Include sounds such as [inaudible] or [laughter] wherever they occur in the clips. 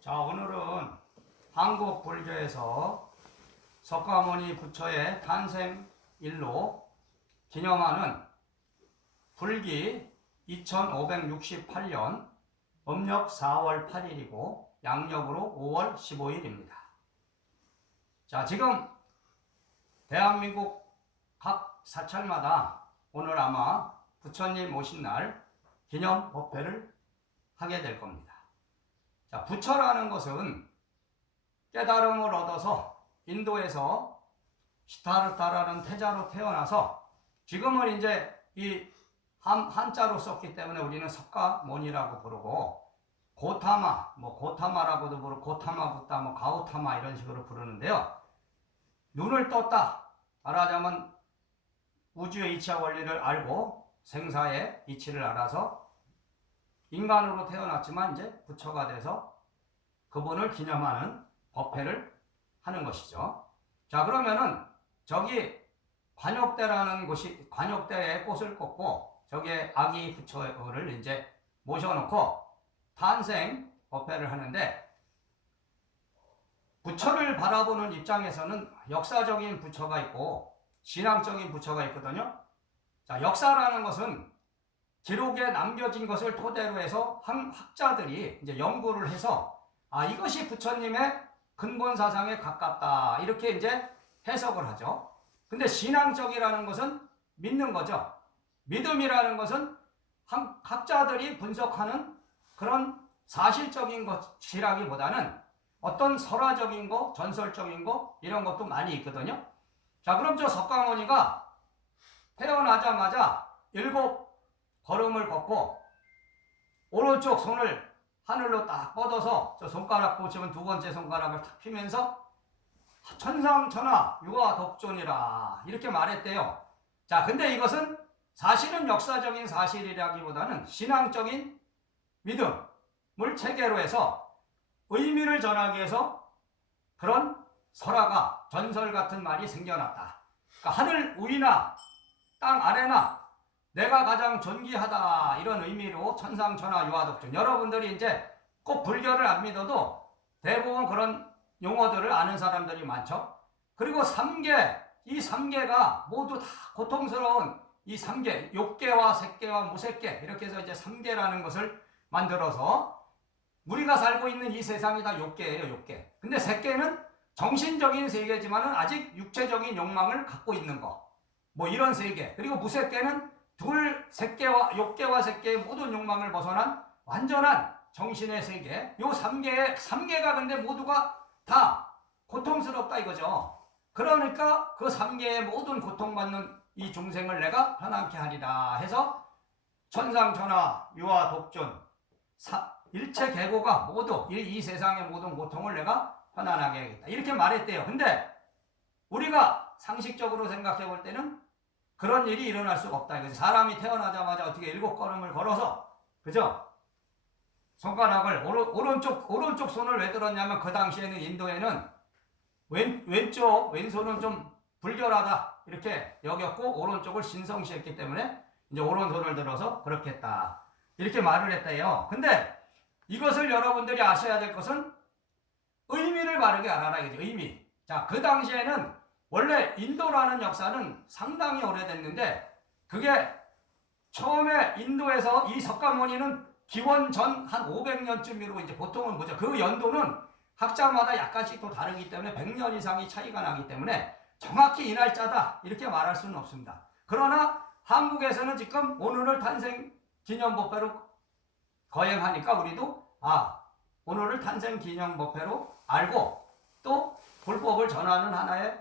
자, 오늘은 한국 불교에서 석가모니 부처의 탄생일로 기념하는 불기 2568년 음력 4월 8일이고 양력으로 5월 15일입니다. 자, 지금 대한민국 각 사찰마다 오늘 아마 부처님 오신 날 기념 법회를 하게 될 겁니다. 자, 부처라는 것은 깨달음을 얻어서 인도에서 시타르타라는 태자로 태어나서 지금은 이제 이 한, 한자로 썼기 때문에 우리는 석가모니라고 부르고 고타마, 뭐 고타마라고도 부르고 고타마 붓다, 뭐 가우타마 이런 식으로 부르는데요. 눈을 떴다. 말하자면 우주의 이치와 원리를 알고 생사의 이치를 알아서 인간으로 태어났지만 이제 부처가 돼서 그분을 기념하는 법회를 하는 것이죠. 자, 그러면은 저기 관역대라는 곳이 관역대에 꽃을 꽂고 저기에 아기 부처를 이제 모셔놓고 탄생 법회를 하는데 부처를 바라보는 입장에서는 역사적인 부처가 있고 신앙적인 부처가 있거든요. 자, 역사라는 것은 기록에 남겨진 것을 토대로 해서 한 학자들이 이제 연구를 해서 아 이것이 부처님의 근본 사상에 가깝다 이렇게 이제 해석을 하죠. 근데 신앙적이라는 것은 믿는 거죠. 믿음이라는 것은 한 학자들이 분석하는 그런 사실적인 것이라기보다는 어떤 설화적인 거, 전설적인 거 이런 것도 많이 있거든요. 자, 그럼 저 석가모니가 태어나자마자 일곱 걸음을 걷고 오른쪽 손을 하늘로 딱 뻗어서 저 손가락 보시면 두 번째 손가락을 탁 피면서 천상천하 유아 독존이라 이렇게 말했대요. 자, 근데 이것은 사실은 역사적인 사실이라기보다는 신앙적인 믿음을 체계로 해서 의미를 전하기 위해서 그런 설화가 전설 같은 말이 생겨났다. 그러니까 하늘 위나 땅 아래나 내가 가장 존귀하다 이런 의미로 천상천하 유아독존 여러분들이 이제 꼭 불교를 안 믿어도 대부분 그런 용어들을 아는 사람들이 많죠. 그리고 삼계 이 삼계가 모두 다 고통스러운 이 삼계 욕계와 색계와 무색계 이렇게 해서 이제 삼계라는 것을 만들어서 우리가 살고 있는 이 세상이 다 욕계예요 욕계. 근데 색계는 정신적인 세계지만은 아직 육체적인 욕망을 갖고 있는 거. 뭐 이런 세계. 그리고 무색계는 둘 색계와 욕계와 색계의 모든 욕망을 벗어난 완전한 정신의 세계. 요 삼계의 삼계가 근데 모두가 다 고통스럽다 이거죠. 그러니까 그 삼계의 모든 고통받는 이 중생을 내가 편안케 하리라 해서 천상천하 유아 독존 사, 일체 계고가 모두 이, 이 세상의 모든 고통을 내가 편안하게 하겠다 이렇게 말했대요. 근데 우리가 상식적으로 생각해 볼 때는 그런 일이 일어날 수가 없다. 사람이 태어나자마자 어떻게 일곱 걸음을 걸어서, 그죠? 손가락을, 오른, 오른쪽, 오른쪽 손을 왜 들었냐면 그 당시에는 인도에는 왼, 왼쪽, 왼손은 좀 불결하다. 이렇게 여겼고, 오른쪽을 신성시했기 때문에 이제 오른손을 들어서 그렇게 했다. 이렇게 말을 했대요. 근데 이것을 여러분들이 아셔야 될 것은 의미를 바르게 알아라. 의미. 자, 그 당시에는 원래 인도라는 역사는 상당히 오래됐는데 그게 처음에 인도에서 이 석가모니는 기원 전 한 500년쯤으로 이제 보통은 뭐죠? 그 연도는 학자마다 약간씩 또 다르기 때문에 100년 이상이 차이가 나기 때문에 정확히 이 날짜다 이렇게 말할 수는 없습니다. 그러나 한국에서는 지금 오늘을 탄생 기념 법회로 거행하니까 우리도 아 오늘을 탄생 기념 법회로 알고 또 불법을 전하는 하나의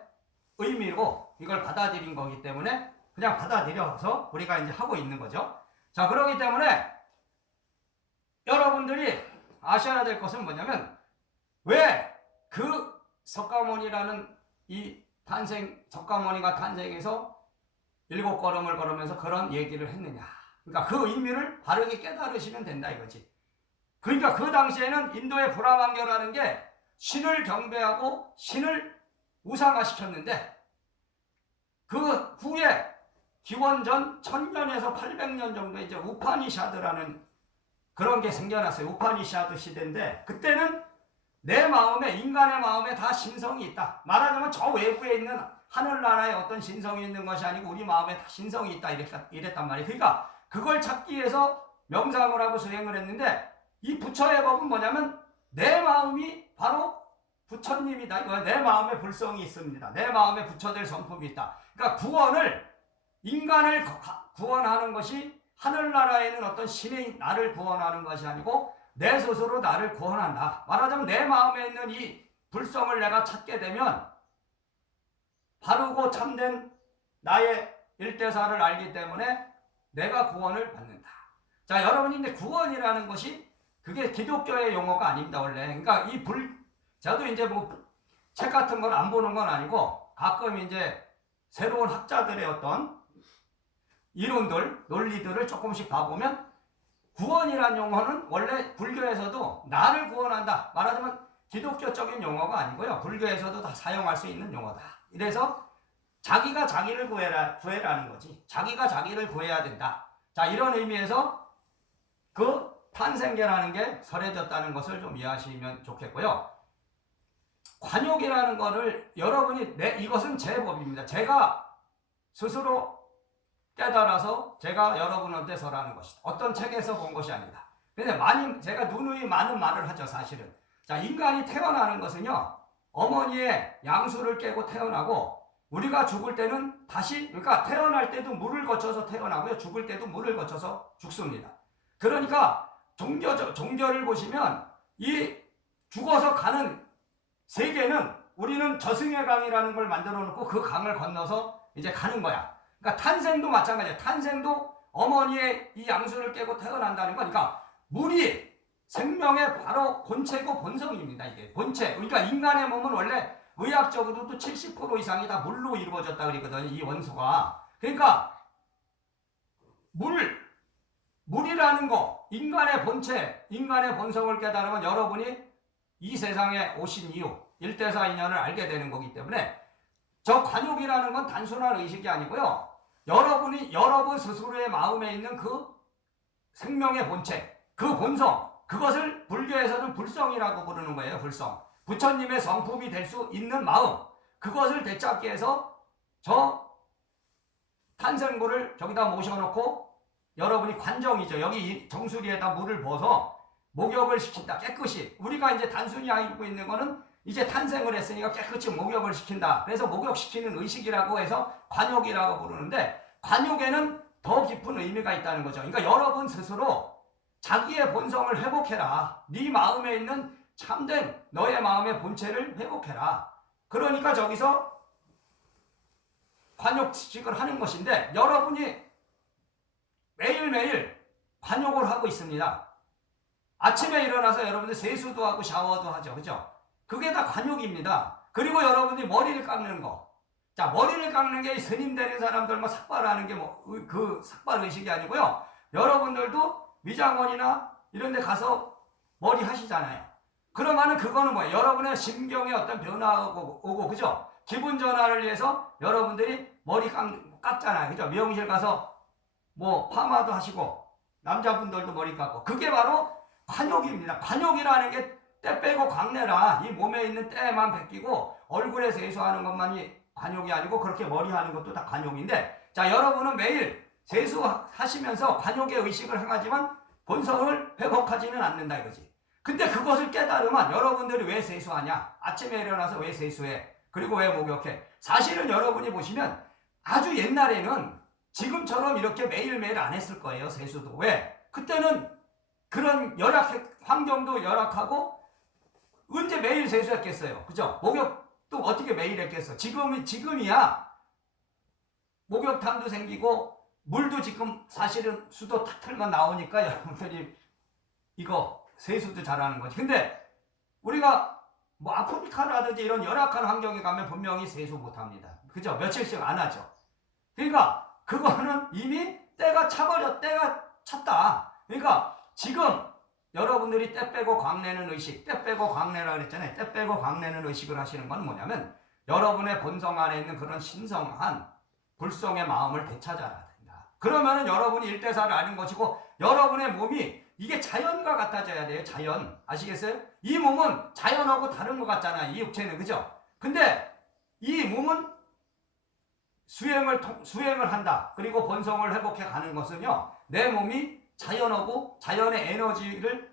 의미로 이걸 받아들인 거기 때문에 그냥 받아들여서 우리가 이제 하고 있는 거죠. 자, 그러기 때문에 여러분들이 아셔야 될 것은 뭐냐면 왜 그 석가모니라는 이 탄생, 석가모니가 탄생해서 일곱 걸음을 걸으면서 그런 얘기를 했느냐. 그러니까 그 의미를 바르게 깨달으시면 된다 이거지. 그러니까 그 당시에는 인도의 브라만교라는 게 신을 경배하고 신을 우상화시켰는데 그 후에 기원전 1000년에서 800년 정도 이제 우파니샤드라는 그런 게 생겨났어요. 우파니샤드 시대인데 그때는 내 마음에 인간의 마음에 다 신성이 있다. 말하자면 저 외부에 있는 하늘나라에 어떤 신성이 있는 것이 아니고 우리 마음에 다 신성이 있다 이랬단, 이랬단 말이에요. 그러니까 그걸 찾기 위해서 명상을 하고 수행을 했는데 이 부처의 법은 뭐냐면 내 마음이 바로 부처님이다. 이거 내 마음에 불성이 있습니다. 내 마음에 부처될 성품이 있다. 그러니까 구원을 인간을 거- 구원하는 것이 하늘나라에 있는 어떤 신이 나를 구원하는 것이 아니고 내 스스로 나를 구원한다. 말하자면 내 마음에 있는 이 불성을 내가 찾게 되면 바르고 참된 나의 일대사를 알기 때문에 내가 구원을 받는다. 자, 여러분이 근데 구원이라는 것이 그게 기독교의 용어가 아닙니다, 원래. 그러니까 이 불, 저도 이제 뭐 책 같은 걸 안 보는 건 아니고 가끔 이제 새로운 학자들의 어떤 이론들, 논리들을 조금씩 봐보면 구원이라는 용어는 원래 불교에서도 나를 구원한다. 말하자면 기독교적인 용어가 아니고요. 불교에서도 다 사용할 수 있는 용어다. 이래서 자기가 자기를 구해라, 구해라는 거지. 자기가 자기를 구해야 된다. 자, 이런 의미에서 그 탄생계라는 게 설해졌다는 것을 좀 이해하시면 좋겠고요. 관욕이라는 거를 여러분이 내 이것은 제 법입니다. 제가 스스로 깨달아서 제가 여러분한테 설하는 것이다. 어떤 책에서 본 것이 아니다. 근데 많이 제가 누누이 많은 말을 하죠, 사실은. 자, 인간이 태어나는 것은요. 어머니의 양수를 깨고 태어나고 우리가 죽을 때는 다시 그러니까 태어날 때도 물을 거쳐서 태어나고요. 죽을 때도 물을 거쳐서 죽습니다. 그러니까 종교 종교를 보시면 이 죽어서 가는 세계는 우리는 저승의 강이라는 걸 만들어 놓고 그 강을 건너서 이제 가는 거야. 그러니까 탄생도 마찬가지야. 탄생도 어머니의 이 양수를 깨고 태어난다는 건 그러니까 물이 생명의 바로 본체고 본성입니다. 이게 본체. 그러니까 인간의 몸은 원래 의학적으로도 70% 이상이 다 물로 이루어졌다 그러거든요. 이 원소가. 그러니까 물, 물이라는 거, 인간의 본체, 인간의 본성을 깨달으면 여러분이 이 세상에 오신 이유, 일대사 인연을 알게 되는 거기 때문에 저 관욕이라는 건 단순한 의식이 아니고요. 여러분이 여러분 스스로의 마음에 있는 그 생명의 본체, 그 본성, 그것을 불교에서는 불성이라고 부르는 거예요. 불성. 부처님의 성품이 될 수 있는 마음, 그것을 되찾기 위해서 저 탄생부를 저기다 모셔놓고 여러분이 관정이죠. 여기 이 정수리에다 물을 부어서 목욕을 시킨다. 깨끗이. 우리가 이제 단순히 알고 있는 거는 이제 탄생을 했으니까 깨끗이 목욕을 시킨다. 그래서 목욕시키는 의식이라고 해서 관욕이라고 부르는데 관욕에는 더 깊은 의미가 있다는 거죠. 그러니까 여러분 스스로 자기의 본성을 회복해라. 네 마음에 있는 참된 너의 마음의 본체를 회복해라. 그러니까 저기서 관욕식을 하는 것인데 여러분이 매일매일 관욕을 하고 있습니다. 아침에 일어나서 여러분들 세수도 하고 샤워도 하죠. 그죠? 그게 다 관욕입니다. 그리고 여러분들이 머리를 깎는 거. 자, 머리를 깎는 게 스님 되는 사람들 뭐 삭발하는 게 뭐 그 삭발 의식이 아니고요. 여러분들도 미장원이나 이런 데 가서 머리 하시잖아요. 그러면은 그거는 뭐예요? 여러분의 심경에 어떤 변화가 오고, 오고 그죠? 기분 전환을 위해서 여러분들이 머리 깎, 깎잖아요. 그죠? 미용실 가서 뭐 파마도 하시고 남자분들도 머리 깎고 그게 바로 관욕입니다. 관욕이라는 게 때 빼고 광내라 이 몸에 있는 때만 베끼고 얼굴에 세수하는 것만이 관욕이 아니고 그렇게 머리 하는 것도 다 관욕인데 자 여러분은 매일 세수하시면서 관욕의 의식을 행하지만 본성을 회복하지는 않는다 이거지. 근데 그것을 깨달으면 여러분들이 왜 세수하냐? 아침에 일어나서 왜 세수해? 그리고 왜 목욕해? 사실은 여러분이 보시면 아주 옛날에는 지금처럼 이렇게 매일매일 안 했을 거예요, 세수도. 왜? 그때는 그런 열악, 환경도 열악하고 언제 매일 세수했겠어요? 그죠? 목욕도 어떻게 매일 했겠어? 지금이, 지금이야 목욕탕도 생기고 물도 지금 사실은 수도 탁 틀면 나오니까 [laughs] 여러분들이 이거 세수도 잘하는 거지. 근데 우리가 뭐 아프리카라든지 이런 열악한 환경에 가면 분명히 세수 못 합니다. 그죠? 며칠씩 안 하죠. 그러니까 그거는 이미 때가 차버렸, 때가 찼다. 그러니까 지금 여러분들이 때 빼고 광내는 의식, 때 빼고 광내라 그랬잖아요. 때 빼고 광내는 의식을 하시는 건 뭐냐면 여러분의 본성 안에 있는 그런 신성한 불성의 마음을 되찾아야 된다. 그러면은 여러분이 일대사를 아는 것이고 여러분의 몸이 이게 자연과 같아져야 돼요. 자연. 아시겠어요? 이 몸은 자연하고 다른 것 같잖아요. 이 육체는. 그죠? 근데 이 몸은 수행을, 통- 수행을 한다. 그리고 본성을 회복해 가는 것은요. 내 몸이 자연하고 자연의 에너지를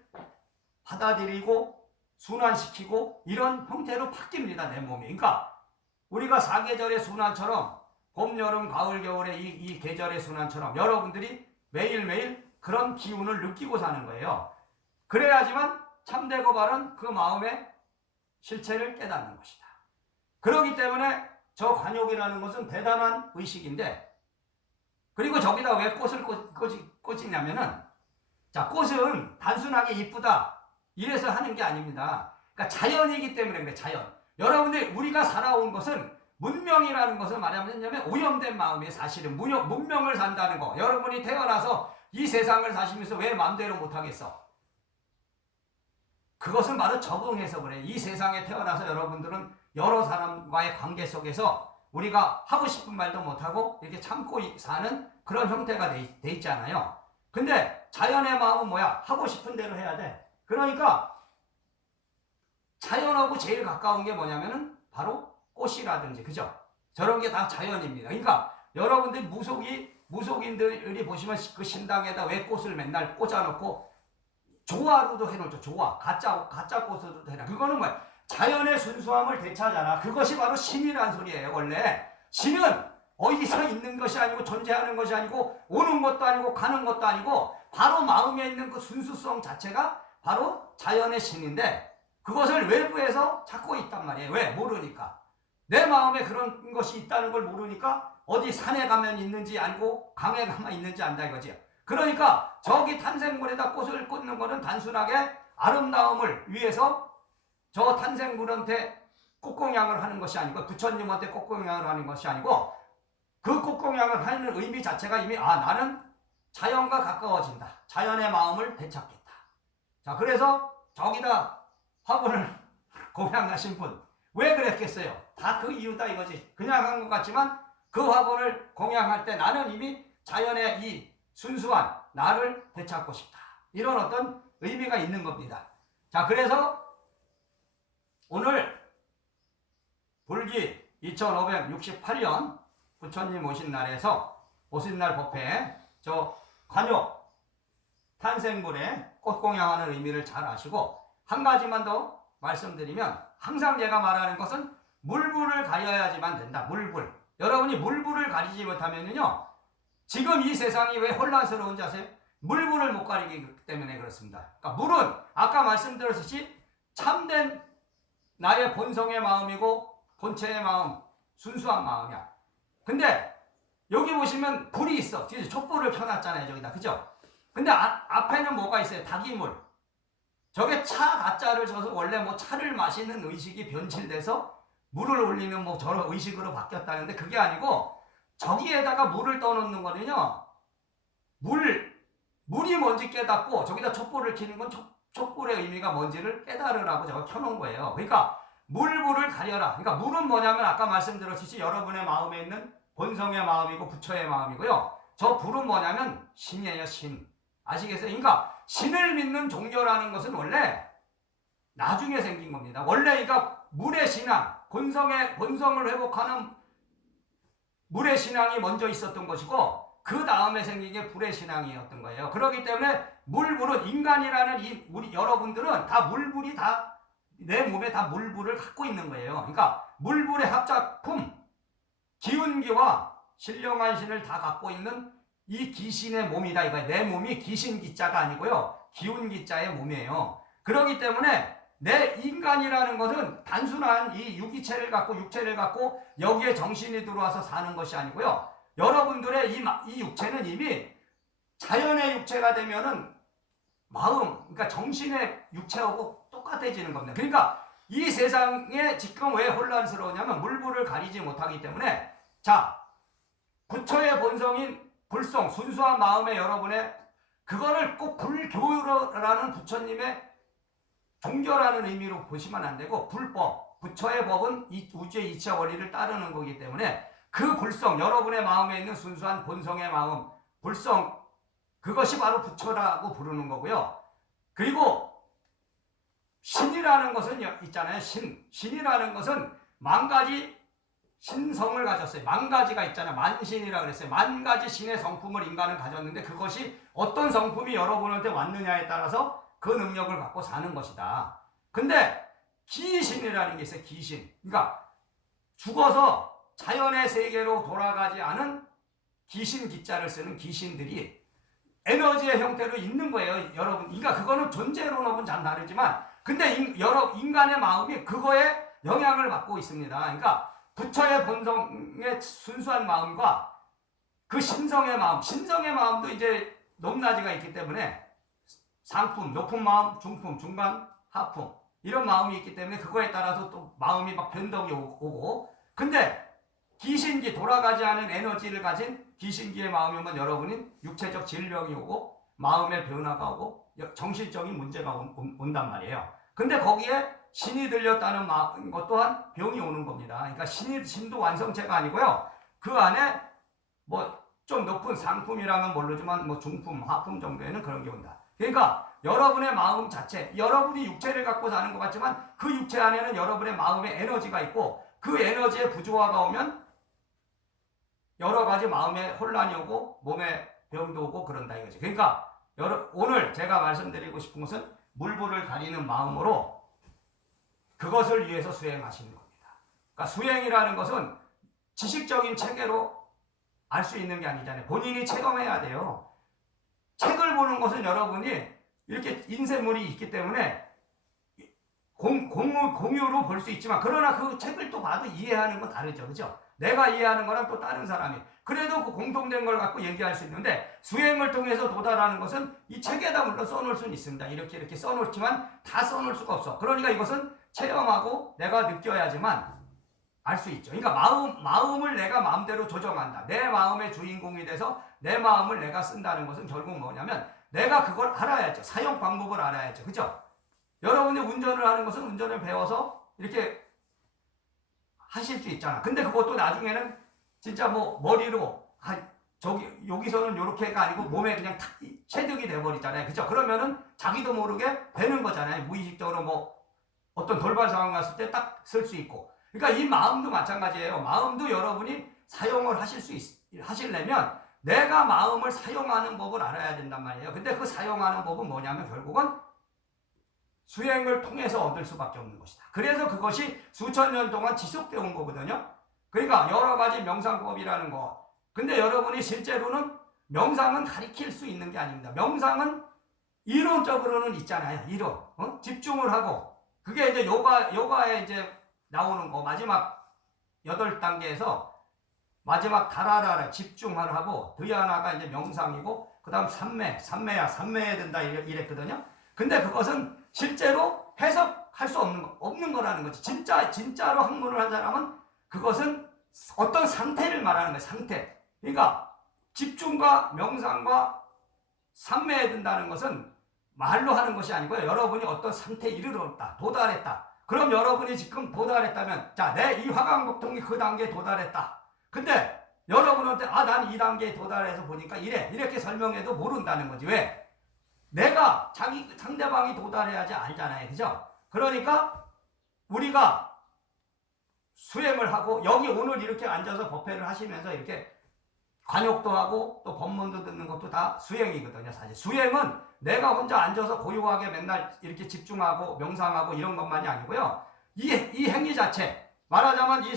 받아들이고 순환시키고 이런 형태로 바뀝니다. 내 몸이. 그러니까 우리가 사계절의 순환처럼 봄, 여름, 가을, 겨울의 이, 이 계절의 순환처럼 여러분들이 매일매일 그런 기운을 느끼고 사는 거예요. 그래야지만 참되고 바른 그 마음의 실체를 깨닫는 것이다. 그렇기 때문에 저 관욕이라는 것은 대단한 의식인데 그리고 저기다 왜 꽃을 꽂, 꽂, 꽂냐면은 자 꽃은 단순하게 이쁘다 이래서 하는 게 아닙니다. 그러니까 자연이기 때문에 그래 자연. 여러분들 우리가 살아온 것은 문명이라는 것은 말하면 오염된 마음이 사실은 문명, 문명을 산다는 거. 여러분이 태어나서 이 세상을 사시면서 왜 마음대로 못하겠어? 그것은 바로 적응해서 그래. 이 세상에 태어나서 여러분들은 여러 사람과의 관계 속에서 우리가 하고 싶은 말도 못하고 이렇게 참고 사는 그런 형태가 돼, 돼 있잖아요. 근데 자연의 마음은 뭐야? 하고 싶은 대로 해야 돼. 그러니까 자연하고 제일 가까운 게 뭐냐면은 바로 꽃이라든지 그죠? 저런 게 다 자연입니다. 그러니까 여러분들 무속이 무속인들이 보시면 그 신당에다 왜 꽃을 맨날 꽂아놓고 조화로도 해놓죠. 조화 가짜 가짜 꽃으로도 해놔. 그거는 뭐야? 자연의 순수함을 되찾아라. 그것이 바로 신이란 소리예요. 원래 신은 어디서 있는 것이 아니고 존재하는 것이 아니고 오는 것도 아니고 가는 것도 아니고 바로 마음에 있는 그 순수성 자체가 바로 자연의 신인데 그것을 외부에서 찾고 있단 말이에요. 왜? 모르니까. 내 마음에 그런 것이 있다는 걸 모르니까 어디 산에 가면 있는지 알고 강에 가면 있는지 안다 이거지. 그러니까 저기 탄생물에다 꽃을 꽂는 거는 단순하게 아름다움을 위해서 저 탄생물한테 꽃공양을 하는 것이 아니고 부처님한테 꽃공양을 하는 것이 아니고 그 꽃공양을 하는 의미 자체가 이미 아 나는 자연과 가까워진다. 자연의 마음을 되찾겠다. 자 그래서 저기다 화분을 [laughs] 공양하신 분 왜 그랬겠어요? 다 그 이유다 이거지. 그냥 한 것 같지만 그 화분을 공양할 때 나는 이미 자연의 이 순수한 나를 되찾고 싶다. 이런 어떤 의미가 있는 겁니다. 자, 그래서 오늘 불기 2568년 부처님 오신 날에서 오신 날 법회에 저 관욕 탄생불에 꽃공양하는 의미를 잘 아시고 한 가지만 더 말씀드리면 항상 제가 말하는 것은 물불을 가려야지만 된다. 물불. 여러분이 물불을 가리지 못하면요. 지금 이 세상이 왜 혼란스러운지 아세요? 물불을 못 가리기 때문에 그렇습니다. 그러니까 물은 아까 말씀드렸듯이 참된 나의 본성의 마음이고 본체의 마음, 순수한 마음이야. 근데 여기 보시면 불이 있어. 지금 촛불을 켜놨잖아요. 저기다. 그죠? 근데 아, 앞에는 뭐가 있어요? 닭이물. 저게 차 가짜를 쳐서 원래 뭐 차를 마시는 의식이 변질돼서 물을 올리는 뭐 저런 의식으로 바뀌었다는데 그게 아니고 저기에다가 물을 떠놓는 거는요. 물, 물이 뭔지 깨닫고 저기다 촛불을 켜는 건 촛, 촛불의 의미가 뭔지를 깨달으라고 저거 켜놓은 거예요. 그러니까 물불을 가려라. 그러니까 물은 뭐냐면 아까 말씀드렸듯이 여러분의 마음에 있는 본성의 마음이고 부처의 마음이고요. 저 불은 뭐냐면 신이에요, 신. 아시겠어요? 그러니까 신을 믿는 종교라는 것은 원래 나중에 생긴 겁니다. 원래 그러니까 물의 신앙, 본성의 본성을 회복하는 물의 신앙이 먼저 있었던 것이고 그 다음에 생긴 게 불의 신앙이었던 거예요. 그렇기 때문에 물불은 인간이라는 이 우리 여러분들은 다 물불이 다 내 몸에 다 물불을 갖고 있는 거예요. 그러니까 물불의 합작품 기운기와 신령한 신을 다 갖고 있는 이 귀신의 몸이다 이거예요. 내 몸이 귀신 기자가 아니고요. 기운 기자의 몸이에요. 그렇기 때문에 내 인간이라는 것은 단순한 이 유기체를 갖고 육체를 갖고 여기에 정신이 들어와서 사는 것이 아니고요. 여러분들의 이, 마- 이 육체는 이미 자연의 육체가 되면은 마음, 그러니까 정신의 육체하고 똑같아지는 겁니다. 그러니까 이 세상에 지금 왜 혼란스러우냐면 물불을 가리지 못하기 때문에 자, 부처의 본성인 불성, 순수한 마음의 여러분의 그거를 꼭 불교라는 부처님의 종교라는 의미로 보시면 안 되고 불법, 부처의 법은 이 우주의 이체 원리를 따르는 거기 때문에 그 불성, 여러분의 마음에 있는 순수한 본성의 마음, 불성 그것이 바로 부처라고 부르는 거고요. 그리고 신이라는 것은 여- 있잖아요. 신. 신이라는 것은 만 가지 신성을 가졌어요. 만 가지가 있잖아요. 만신이라 그랬어요. 만 가지 신의 성품을 인간은 가졌는데 그것이 어떤 성품이 여러분한테 왔느냐에 따라서 그 능력을 갖고 사는 것이다. 근데 기신이라는 게 있어요. 기신. 그러니까 죽어서 자연의 세계로 돌아가지 않은 기신 기자를 쓰는 기신들이 에너지의 형태로 있는 거예요, 여러분. 그러니까 그거는 존재로는 잘 다르지만, 근데 인, 여러 인간의 마음이 그거에 영향을 받고 있습니다. 그러니까 부처의 본성의 순수한 마음과 그 신성의 마음, 신성의 마음도 이제 높낮이가 있기 때문에 상품, 높은 마음, 중품, 중간, 하품 이런 마음이 있기 때문에 그거에 따라서 또 마음이 막 변덕이 오- 오고 근데 기신기 돌아가지 않은 에너지를 가진 기신기의 마음이 오면 여러분은 육체적 질병이 오고 마음의 변화가 오고 여- 정신적인 문제가 온, 온- 온단 말이에요. 근데 거기에 신이 들렸다는 마- 것 또한 병이 오는 겁니다. 그러니까 신이 신도 완성체가 아니고요. 그 안에 뭐 좀 높은 상품이라면 모르지만 뭐 중품, 하품 정도에는 그런 게 온다. 그러니까 여러분의 마음 자체, 여러분이 육체를 갖고 사는 것 같지만 그 육체 안에는 여러분의 마음의 에너지가 있고 그 에너지의 부조화가 오면 여러 가지 마음에 혼란이 오고 몸에 병도 오고 그런다 이거지. 그러니까 여러, 오늘 제가 말씀드리고 싶은 것은 물불을 가리는 마음으로 그것을 위해서 수행하시는 겁니다. 그러니까 수행이라는 것은 지식적인 체계로 알 수 있는 게 아니잖아요. 본인이 체험해야 돼요. 책을 보는 것은 여러분이 이렇게 인쇄물이 있기 때문에 공, 공유, 공유로 볼 수 있지만 그러나 그 책을 또 봐도 이해하는 건 다르죠. 그죠? 내가 이해하는 거랑 또 다른 사람이 그래도 그 공통된 걸 갖고 얘기할 수 있는데 수행을 통해서 도달하는 것은 이 책에다 물론 써놓을 수는 있습니다. 이렇게 이렇게 써놓지만 다 써놓을 수가 없어. 그러니까 이것은 체험하고 내가 느껴야지만 알 수 있죠. 그러니까 마음 마음을 내가 마음대로 조정한다. 내 마음의 주인공이 돼서 내 마음을 내가 쓴다는 것은 결국 뭐냐면 내가 그걸 알아야죠. 사용 방법을 알아야죠. 그죠? 여러분이 운전을 하는 것은 운전을 배워서 이렇게 하실 수 있잖아. 근데 그것도 나중에는 진짜 뭐 머리로 아 저기 여기서는 이렇게가 아니고 몸에 그냥 탁 이- 체득이 돼 버리잖아요. 그죠? 그러면은 자기도 모르게 되는 거잖아요. 무의식적으로 뭐 어떤 돌발 상황 갔을 때 딱 쓸 수 있고. 그러니까 이 마음도 마찬가지예요. 마음도 여러분이 사용을 하실 수 있, 하시려면 내가 마음을 사용하는 법을 알아야 된단 말이에요. 근데 그 사용하는 법은 뭐냐면 결국은 수행을 통해서 얻을 수밖에 없는 것이다. 그래서 그것이 수천 년 동안 지속되어 온 거거든요. 그러니까 여러 가지 명상법이라는 거. 근데 여러분이 실제로는 명상은 가리킬 수 있는 게 아닙니다. 명상은 이론적으로는 있잖아요. 이론. 어? 집중을 하고. 그게 이제 요가, 요가에 이제 나오는 거. 마지막 여덟 단계에서 마지막 달아라라 집중을 하고 드야나가 이제 명상이고 그 다음 삼매, 삼매야, 삼매해야 된다 이랬거든요. 근데 그것은 실제로 해석할 수 없는 거, 없는 거라는 거지. 진짜 진짜로 학문을 한 사람은 그것은 어떤 상태를 말하는 거예요. 상태. 그러니까 집중과 명상과 삼매에 든다는 것은 말로 하는 것이 아니고요. 여러분이 어떤 상태에 이르렀다, 도달했다. 그럼 여러분이 지금 도달했다면, 자, 내 이 화강복통이 그 단계에 도달했다. 근데 여러분한테 아, 난 이 단계에 도달해서 보니까 이래 이렇게 설명해도 모른다는 거지. 왜? 내가 자기 상대방이 도달해야지 알잖아요. 그죠? 그러니까 우리가 수행을 하고 여기 오늘 이렇게 앉아서 법회를 하시면서 이렇게 관욕도 하고 또 법문도 듣는 것도 다 수행이거든요. 사실 수행은 내가 혼자 앉아서 고요하게 맨날 이렇게 집중하고 명상하고 이런 것만이 아니고요. 이, 이 행위 자체 말하자면 이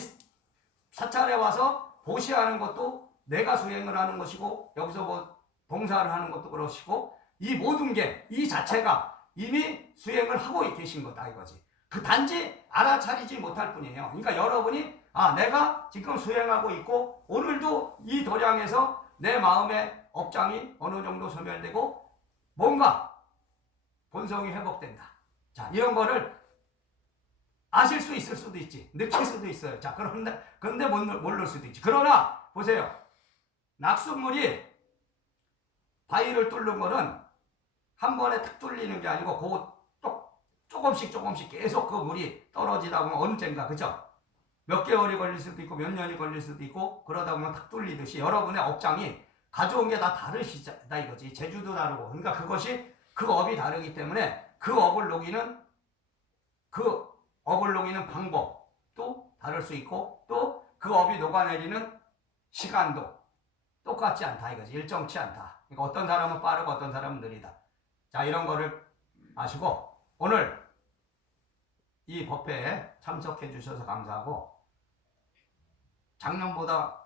사찰에 와서 보시하는 것도 내가 수행을 하는 것이고 여기서 뭐 봉사를 하는 것도 그러시고 이 모든 게 이 자체가 이미 수행을 하고 계신 거다 이거지. 그 단지 알아차리지 못할 뿐이에요. 그러니까 여러분이 아 내가 지금 수행하고 있고 오늘도 이 도량에서 내 마음의 업장이 어느 정도 소멸되고 뭔가 본성이 회복된다. 자 이런 거를 아실 수 있을 수도 있지. 느낄 수도 있어요. 자 그런데 그런데 못 모를 수도 있지. 그러나 보세요. 낙숫물이 바위를 뚫는 거는 한 번에 탁 뚫리는 게 아니고 그 조금씩 조금씩 계속 그 물이 떨어지다 보면 언젠가 그죠? 몇 개월이 걸릴 수도 있고 몇 년이 걸릴 수도 있고 그러다 보면 탁 뚫리듯이 여러분의 업장이 가져온 게 다 다르시다 이거지 제주도 다르고 그러니까 그것이 그 업이 다르기 때문에 그 업을 녹이는 그 업을 녹이는 방법도 다를 수 있고 또 그 업이 녹아내리는 시간도 똑같지 않다 이거지 일정치 않다. 그러니까 어떤 사람은 빠르고 어떤 사람은 느리다. 자 이런 거를 아시고 오늘 이 법회에 참석해 주셔서 감사하고 작년보다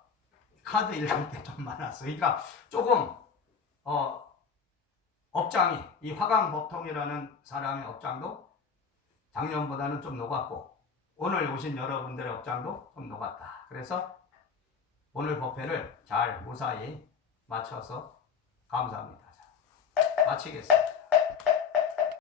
카드 읽을 게좀 많았어. 그러니까 조금 어 업장이 이 화강 법통이라는 사람의 업장도 작년보다는 좀 녹았고 오늘 오신 여러분들의 업장도 좀 녹았다. 그래서 오늘 법회를 잘 무사히 마쳐서 감사합니다. 자, 마치겠습니다.